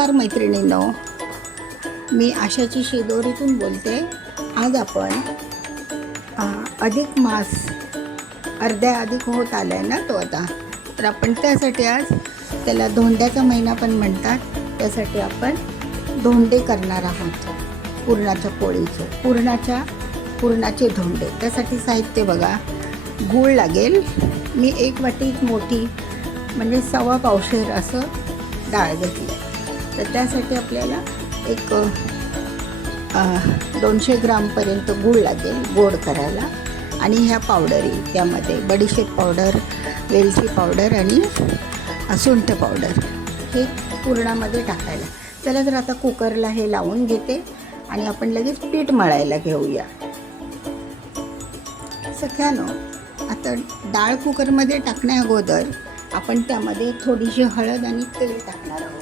नमस्कार मैत्रिणींनो, मी आशाची शेदोरीतून बोलते. आज आपण अधिक मास अर्ध्या अधिक होत आला आहे ना तो आता, तर आपण त्यासाठी आज त्याला धोंड्याचा महिना पण म्हणतात. त्यासाठी आपण धोंडे करणार आहोत. पुरणाच्या पोळीचे पुरणाचे धोंडे. त्यासाठी साहित्य बघा. गूळ लागेल. मी 1 वाटी मोठी म्हणजे 1.25 पावशेर असं डाळ घेतली. तर त्यासाठी आपल्याला एक 200 ग्रामपर्यंत गूळ लागेल गोड करायला. आणि ह्या पावडरी, त्यामध्ये बडीशेप पावडर, वेलची पावडर आणि सुंठ पावडर हे पुरणामध्ये टाकायला. चला तर आता कुकरला हे लावून घेते आणि आपण लगेच पीठ मळायला घेऊया. सख्यानो, आता डाळ कुकरमध्ये टाकण्या अगोदर आपण त्यामध्ये थोडीशी हळद आणि तेल टाकणार आहोत.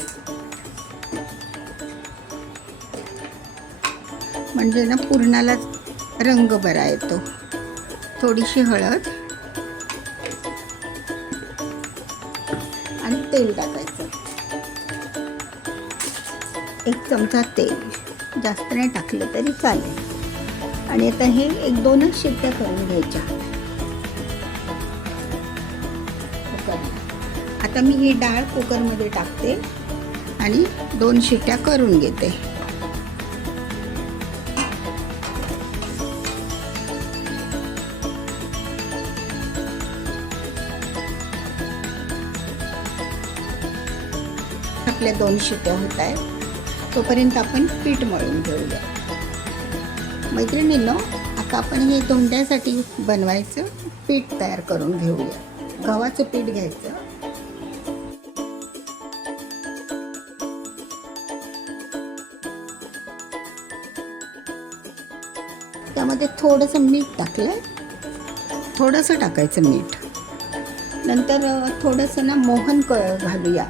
म्हणजे ना पुरणाला रंग बरा येतो. थोडीशी हळद आणि तेल टाकायचं. 1 चमचा तेल, जास्त नाही टाकलं तरी चालेल. आणि आता हे 1-2च शिट्ट्या करून घ्यायच्या. आता मी ही डाळ कुकरमध्ये टाकते आणि 2 शिट्ट्या करून घेते. आपल्या 2 शिट्ट्या होत आहेत. तोपर्यंत आपण पीठ मळून घेऊया. मैत्रिणींनो, आता आपण हे धोंड्यासाठी बनवायचं पीठ तयार करून घेऊया. गव्हाचं पीठ घ्यायचं. त्यामध्ये थोडंसं मीठ टाकलं. थोडंसं टाकायचं मीठ. नंतर थोडंसं ना मोहन घालूया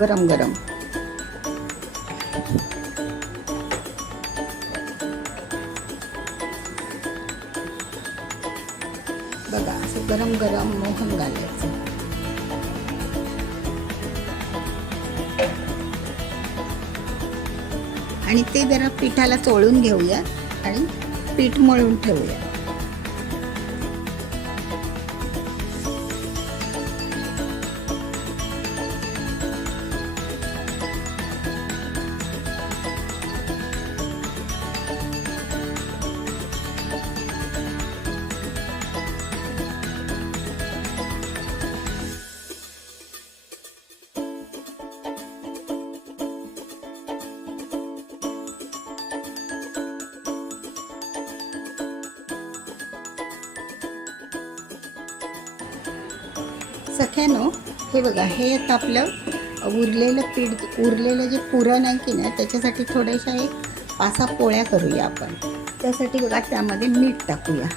गरम गरम. बघा, असं गरम गरम मोहन घालायचं. आणि ते जरा पिठाला चोळून घेऊया आणि पीठ मळून ठेवूया. सख्यानो, हे बघा, हे आता आपलं उरलेलं जे पुरण आहे की नाही, त्याच्यासाठी थोड्याशा 5-6 पोळ्या करूया आपण. त्यासाठी बघा, त्यामध्ये मीठ टाकूया.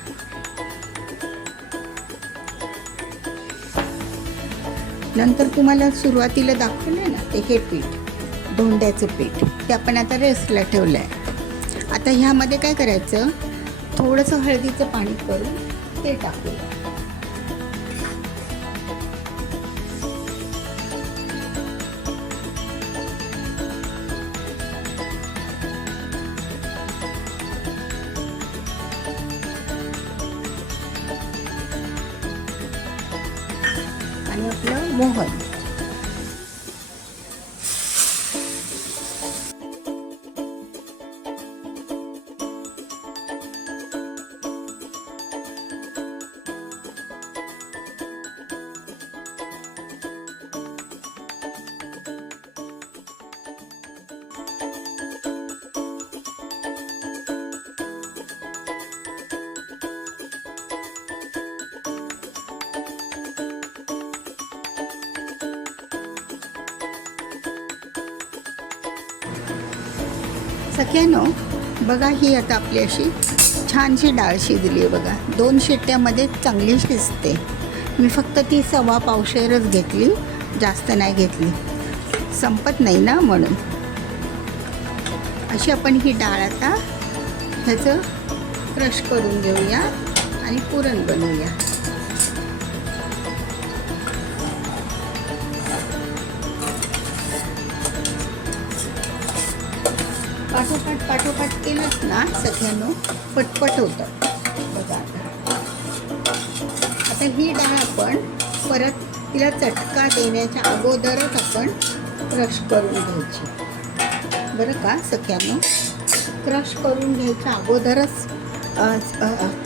नंतर तुम्हाला सुरुवातीला दाखवलं ना ते हे पीठ, धोंड्याचं पीठ, ते आपण आता रेस्टला ठेवलं आहे. आता ह्यामध्ये काय करायचं, थोडंसं हळदीचं पाणी करून ते टाकूया. आणि आपलं मोहन. सख्यानो, बघा, ही आता आपली अशी छानशी डाळ शिजली आहे बघा. 2 शिट्ट्यामध्ये चांगली शिजते. मी फक्त ती 1.25 पावशेरच घेतली, जास्त नाही घेतली, संपत नाही ना म्हणून. अशी आपण ही डाळ आता ह्याचं क्रश करून घेऊया आणि पुरण बनवूया. पाठोपाठ केलंच ना सगळ्यांना पटपट होतं. बघा आता ही डाळ आपण परत तिला चटका देण्याच्या अगोदरच आपण क्रश करून घ्यायची बरं का सगळ्यांना. क्रश करून घ्यायच्या अगोदरच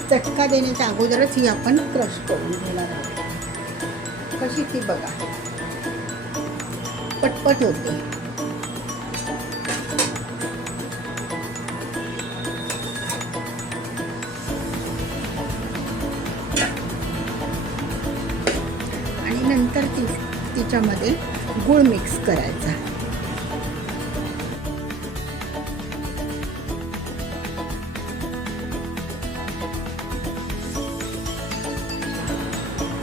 चटका देण्याच्या अगोदरच ही आपण क्रश करून घेणार आहोत. कशी ती बघा पटपट होते. आणि नंतर तिच्यामध्ये गूळ मिक्स करायचा.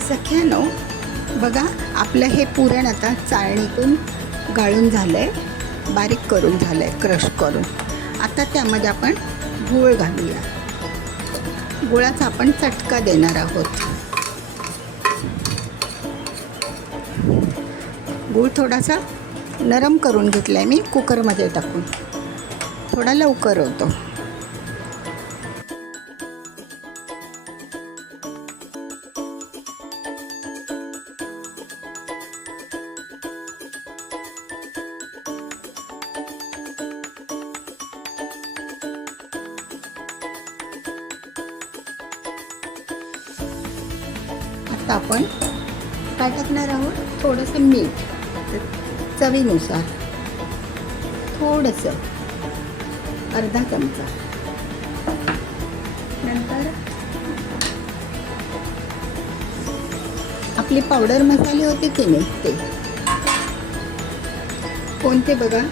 सख्यानो बघा आपलं हे पुरण आता चाळणीतून गाळून झालं आहे, बारीक करून झालं आहे क्रश करून. आता त्यामध्ये आपण गूळ घालूया. गुळाचा आपण चटका देणार आहोत. गूळ थोडासा नरम करून घेतला आहे मी कुकरमध्ये टाकून, थोडा लवकर होतो. आता आपण काय टाकणार आहोत, थोडंसं मीठ चवीनुसार, थोडंसं अर्धा चमचा. नंतर आपले पावडर मसाले होते की नाही ते कोणते बघा,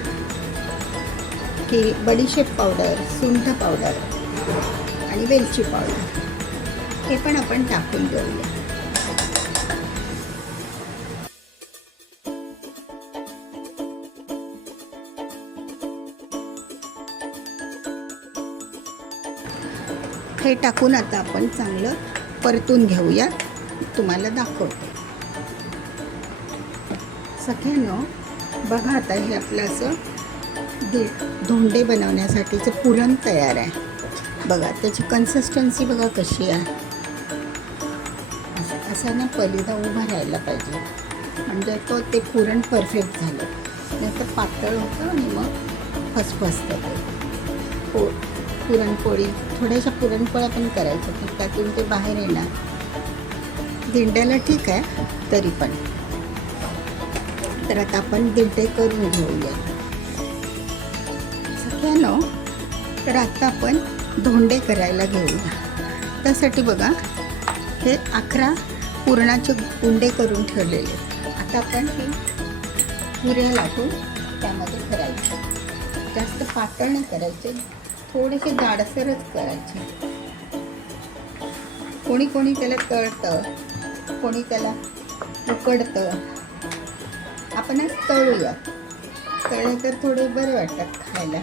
की बडीशेप पावडर, सुंठ पावडर आणि वेलची पावडर, हे पण आपण टाकून घेऊया. हे टाकून आता आपण चांगलं परतून घेऊया. तुम्हाला दाखवते. सगळ्यांना बघा आता हे आपलं असं धोंडे बनवण्यासाठीचं पुरण तयार आहे. बघा त्याची कन्सिस्टन्सी बघा कशी आहे. असं ना पहिल्यांदा उभा राहायला पाहिजे, म्हणजे तो ते पुरण परफेक्ट झालं. नाहीतर पातळ होतं आणि मग फसफसतं ते. पुरणपोळी थोड्याशा पुरणपोळ्या पण करायच्या, तर त्यातून ते बाहेर येणार. दिंड्याला ठीक आहे तरी पण. तर आता आपण दिंडे करून घेऊया सगळ्यांना. तर आता आपण धोंडे करायला घेऊया. त्यासाठी बघा हे 11 पुरणाचे उंडे करून ठेवलेले. आता आपण हे पुऱ्या लाटून त्यामध्ये करायचे. जास्त पातळ नाही करायचे, थोडेसे जाडसरच करायचे. कोणी कोणी त्याला तळतं, कोणी त्याला उकडतं. आपण आज तळूया. तळले तर थोडे बरे वाटतात खायला.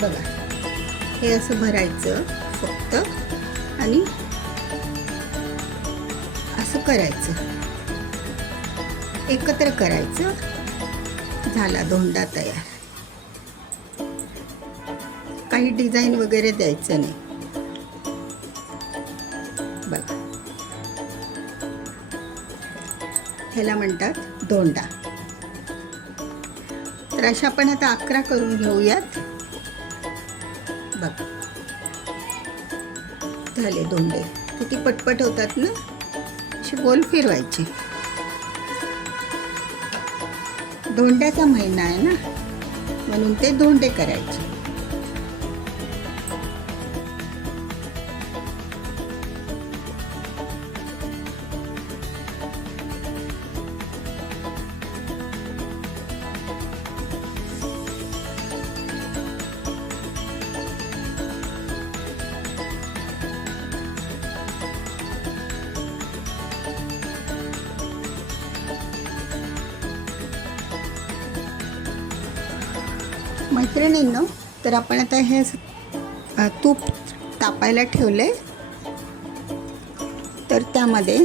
बघा हे असं भरायचं फक्त आणि असं करायचं, एकत्र करायचं. झाला धोंडा तयार. काही डिझाईन वगैरे द्यायचं नाही. बघा ह्याला म्हणतात धोंडा. तर अशा आपण आता 11 करून घेऊयात. बघा झाले धोंडे. किती पटपट होतात ना. असे गोल फिरवायचे. धोंड्याचा महिना आहे ना, म्हणून ते धोंडे करायचे. मैत्रिणींनो, तर आपण आता हे तूप तापायला ठेवले, तर त्यामध्ये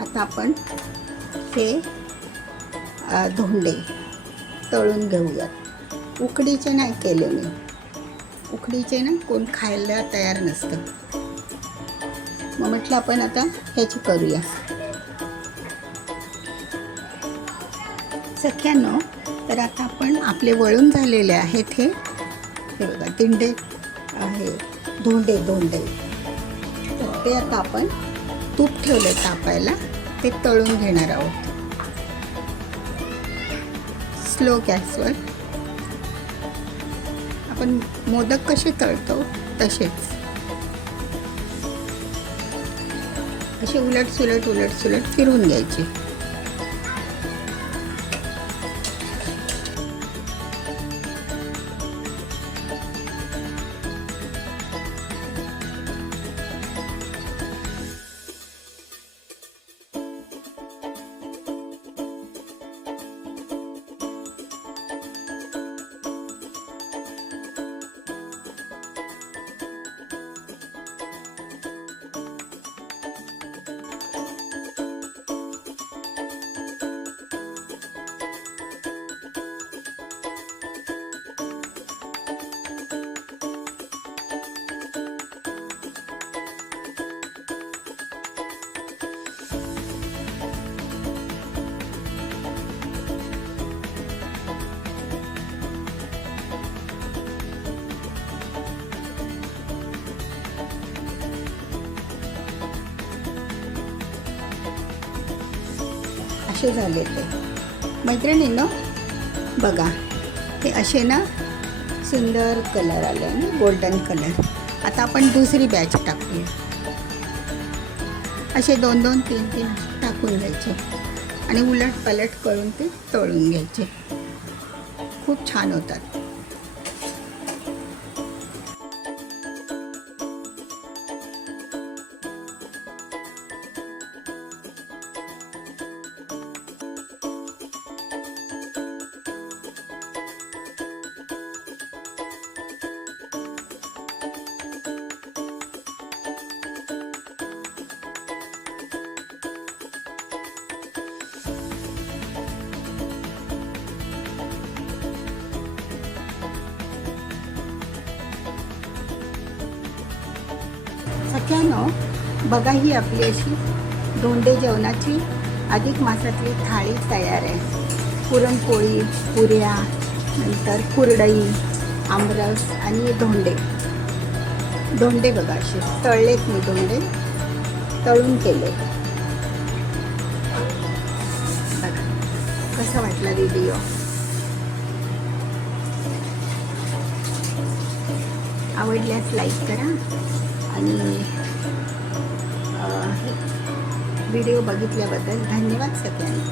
आता आपण हे धोंडे तळून घेऊयात. उकडीचे नाही केले मी, उकडीचे ना कोण खायला तयार नसतं, मग म्हटलं आपण आता ह्याची करूया. सख्यांनो, तर आता आपण आपले वळून झालेले आहेत हे बघा दिंडे आहे, धोंडे. तर ते आता आपण तूप ठेवलं तापायला, ते तळून घेणार आहोत स्लो गॅसवर. आपण मोदक कसे तळतो तसेच असे उलट सुलट फिरवून घ्यायचे. असे झाले ते. मैत्रिणींनो बघा, हे असे ना सुंदर कलर आले ना, गोल्डन कलर. आता आपण दुसरी बॅच टाकूया. असे 2-2, 3-3 टाकून घ्यायचे आणि उलट पलट करून ते तळून घ्यायचे. खूप छान होतात. सख्यानो, बघा ही आपली अशी धोंडे जेवणाची अधिक मासातली थाळी तयार आहे. पुरणपोळी, पुऱ्या, नंतर कुरडई, आमरस आणि धोंडे बघा असे तळलेत मी, धोंडे तळून केले. बघा कसा वाटला व्हिडिओ. आवडल्यास लाईक करा आणि व्हिडिओ बघितल्याबद्दल धन्यवाद सगळ्यांना.